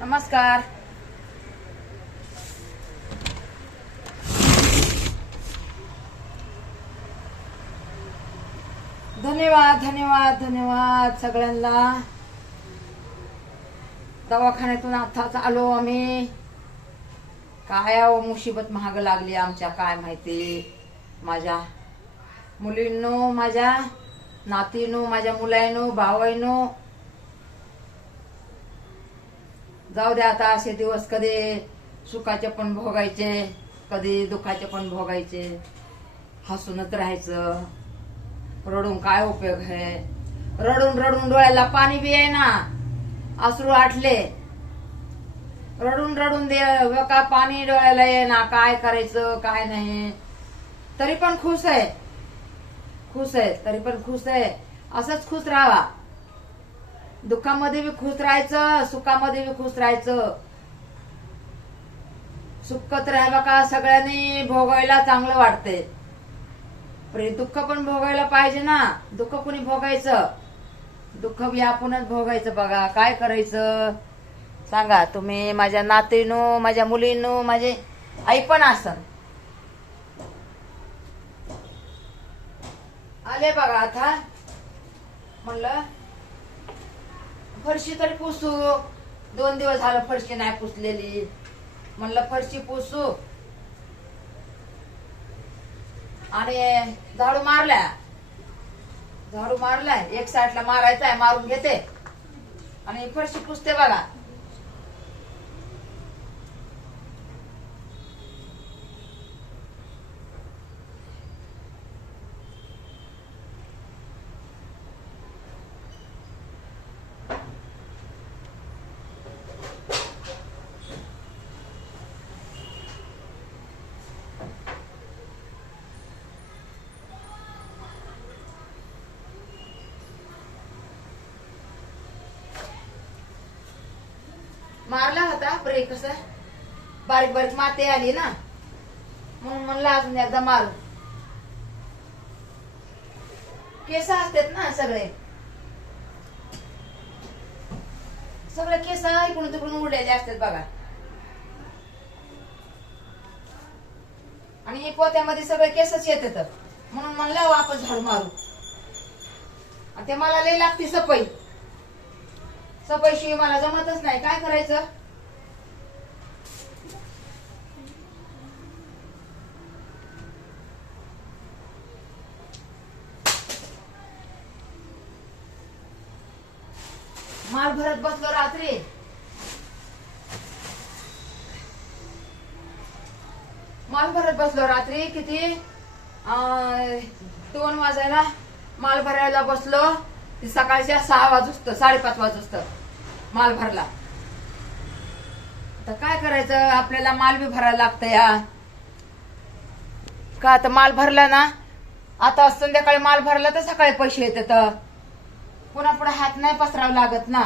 नमस्कार. धन्यवाद धन्यवाद धन्यवाद सगळ्यांना. दवाखान्यातून आताच आलो आम्ही. काय मुसीबत महाग लागली आमच्या काय माहिती. माझ्या मुलींनो, माझ्या नातीनो, माझ्या मुलांनो, भावांनो, जाऊ द्या आता. असे दिवस कधी सुखाचे पण भोगायचे, कधी दुःखाचे पण भोगायचे. हसूनच राहायचं. रडून काय उपयोग आहे. रडून रडून डोळ्याला पाणी बी आहे ना. अश्रू आटले. रडून रडून दे का पाणी डोळ्याला ये ना. काय करायचं काय नाही. तरी पण खुश आहे. खुश आहे तरी पण खुश आहे. असंच खुश राहावा. दुःखामध्ये बी खुश राहायचं, सुखामध्ये बी खुश राहायचं. सुख तर आहे बघा सगळ्यांनी भोगायला चांगलं वाटते. दुःख पण भोगायला पाहिजे ना. दुःख कुणी भोगायचं. दुःख बी आपणच भोगायचं. बघा काय करायचं सांगा तुम्ही. माझ्या नातीनो, माझ्या मुलींनो, माझे आई पण असन आले बघा. आता म्हणलं फरशी तरी पुसू. 2 दिवस झालं फरशी नाही पुसलेली. म्हणलं फरशी पुसू. आणि झाडू मारलाय. एक साईडला मारायचा आहे. मारून घेते आणि फरशी पुसते बघा. मारला होता पण कसं बारीक बारीक माती आली ना, म्हणून म्हणलं अजून एकदा मारू. केस असतात ना सगळे केस इकडून तिकडून उडलेले असतात बघा. आणि पोत्यामध्ये सगळे केसच येतात. म्हणून म्हणलं वापस झाडू मारू. ते मला लई लागते सफाई. सफाईशिवाय मला जमतच नाही. काय करायचं. माल भरत बसलो रात्री. किती 2 वाजायला माल भरायला बसलो. सकाळच्या 6 वाजूस्त 5:30 वाजूस्त माल भरला. तर काय करायचं. आपल्याला माल बी भरायला लागतं या का. आता माल भरला ना. आता संध्याकाळी माल भरला तर सकाळी पैसे येतात. पुन्हा पुढे हात नाही पसरावं लागत ना.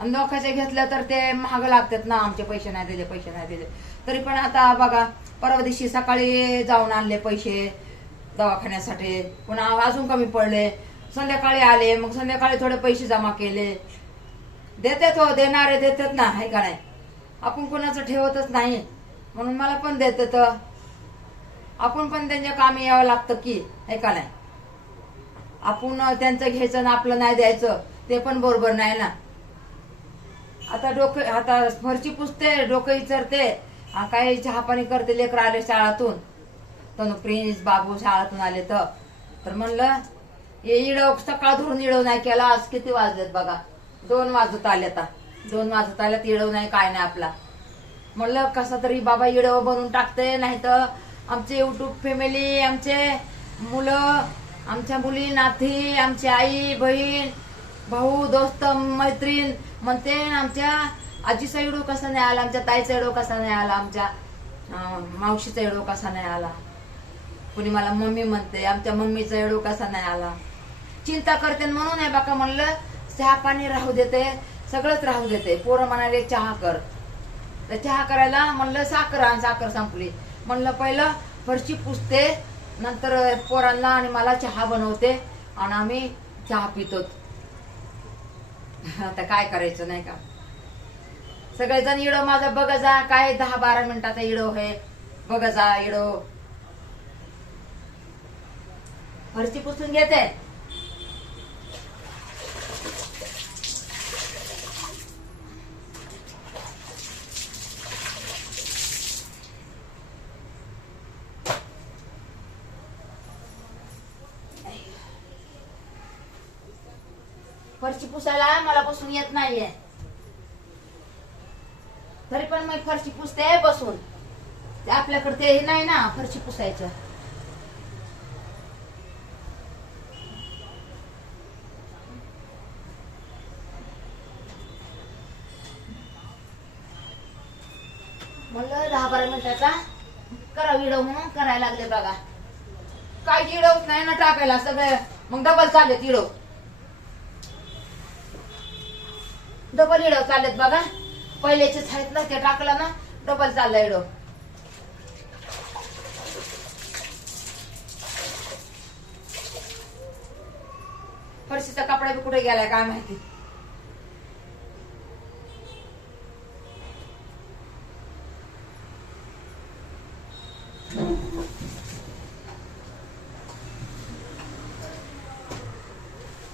आणि लोकांचे घेतलं तर ते महाग लागतात ना. आमचे पैसे नाही दिले. तरी पण आता बघा परवा दिवशी सकाळी जाऊन आणले पैसे दवाखान्यासाठी. पुन्हा अजून कमी पडले. संध्याकाळी आले. मग संध्याकाळी थोडे पैसे जमा केले. देतात हो. देणारे देतात ना. आहे का नाही. आपण कोणाचं ठेवतच नाही. म्हणून मला पण देतात. आपण पण त्यांच्या कामी यावं लागतं की. आहे का नाही. आपण त्यांचं घ्यायचं ना आपलं नाही द्यायचं ते पण बरोबर नाही ना. आता फरची पुसते. डोकं विचारते. काही चहा पाणी करते. लेकर आले शाळातून. तनु प्रिन्स बाबू शाळातून आले तर म्हणलं हे इडव सकाळ धरून इडव नाही केला. आज किती वाजलेत बघा. 2 वाजत आले. आता 2 वाजत आल्यात. इडव नाही काय नाही आपला. म्हणलं कसा तरी बाबा इडव बनवून टाकते. नाही तर आमचे युट्यूब फॅमिली, आमचे मुलं, आमच्या मुली नाती, आमची आई बहीण भाऊ दोस्त मैत्रीण म्हणते आमच्या आजीचा इडो कसा नाही आला. आमच्या ताईचा इडो कसा नाही आला. आमच्या मावशीचा इडो कसा नाही आला. कुणी मला मम्मी म्हणते. आमच्या मम्मीचा इडो कसा नाही आला. चिंता करते म्हणून आहे बाका. म्हणलं चहा पाणी राहू देते. सगळंच राहू देते. पोरं म्हणाले चहा कर. तर चहा करायला म्हणलं साखर संपली. म्हणलं पहिलं फरशी पुसते. नंतर पोरांना आणि मला चहा बनवते आणि आम्ही चहा पितो. आता काय करायचं नाही का. सगळेजण इडो माझा बघा जा, काय 10-12 मिनिटाचा इडो आहे, बघा जा इडो. फरशी पुसून घेते. फरशी पुसायला मला बसून येत नाहीये, तरी पण मी फरशी पुसते बसून. ते आपल्याकडे ते नाही ना फरशी पुसायचं. म्हणलं 10-12 मिनिटाचा करा व्हिडिओ म्हणून करायला लागले बघा. काय व्हिडिओच नाही ना टाकायला सगळे, मग डबल चाललेत व्हिडिओ, डबल व्हिडिओ चाललेत बघा. पहिल्याचेच आहेत ना, ते टाकलं ना डबल चाललाय व्हिडिओ. फरशीचा कपडा बी कुठे गेलाय काय माहिती.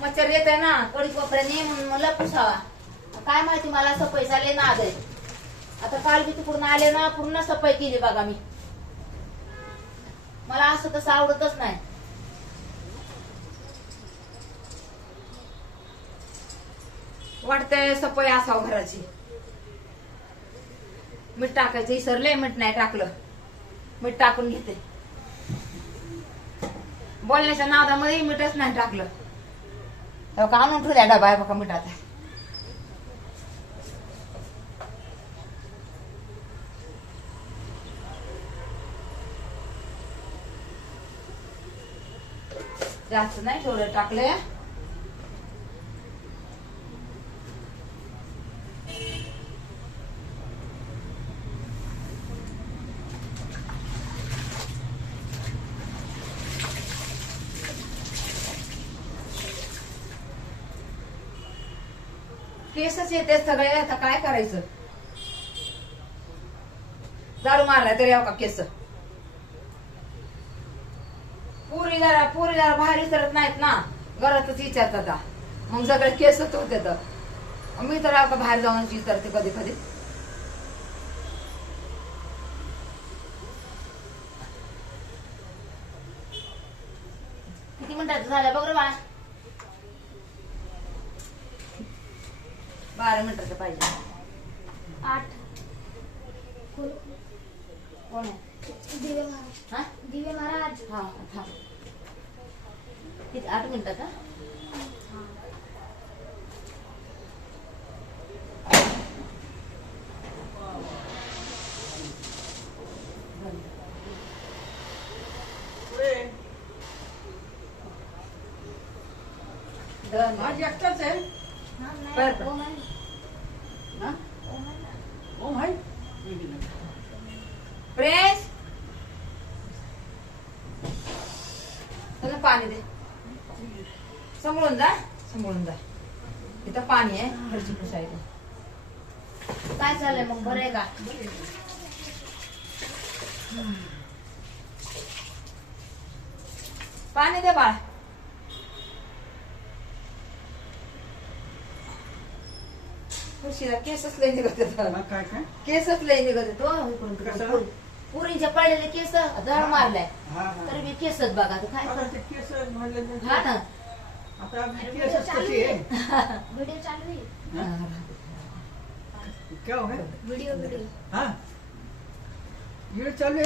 मच्छर येत आहे ना कडी कोपऱ्याने, म्हणून मला पुसावा. काय माहिती मला सफाई झाली ना आज. आता काल बी तिकडून आले ना पूर्ण सफाई केली बघा मी. मला असं तसं आवडतच नाही. वाटतंय सफाई असावं घराची. मीठ टाकायचं विसरले, मीठ नाही टाकलं. मीठ टाकून घेते. बोलण्याच्या नादामध्ये मीठच नाही टाकलं. का आणून ठेवल्या डबा आहे बघा मिठाचा. जास्त नाही थोडं टाकले. केसच येते सगळे, आता काय करायचं. झाडू मारलाय तरी का केस. पुरी जरा बाहेर विचारत नाहीत ना, घरातच विचारतात. मग सगळे केसच होते. तर मी तर आता बाहेर जाऊन विचारते कधी कधी. किती मिनिटाचं झालं बघ रे बा. 12 मिनिटाचं पाहिजे. 8 कोण आहे? दिवे महाराज. हा दिवे महाराज. हा हा किती 8 मिनिटाचा. माझी एकटाच आहे. बरं. हा? ओ भाई प्रेस त्याला पाणी दे. सांभाळून जा, सांभाळून जा. इथं पाणी आहे फरशी पुसायला. काय चाललंय मग, बरं आहे का? पाणी दे बाळ. फरशीला केसच लय निघत येतात. काय काय केसच लय निघत येतो. कशाला? पुरींच्या पडलेले केस झाड मारलाय हा, हा. तरी मी केसच बघा तर काय आता करते. ते केस म्हणलं हा ना. आता आपली केसच कशी आहे. व्हिडिओ चालू आहे. क्या हो गया? व्हिडिओ हाँ ये चालू है.